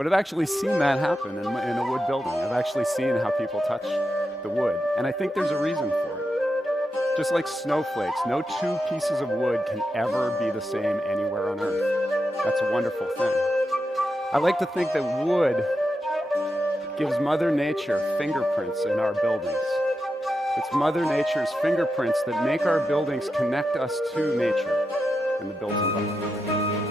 But I've actually seen that happen in a wood building. I've actually seen how people touch the wood. And I think there's a reason for it. Just like snowflakes, no two pieces of wood can ever be the same anywhere on earth. That's a wonderful thing. I like to think that wood gives Mother Nature fingerprints in our buildings. It's Mother Nature's fingerprints that make our buildings connect us to nature and the built environment.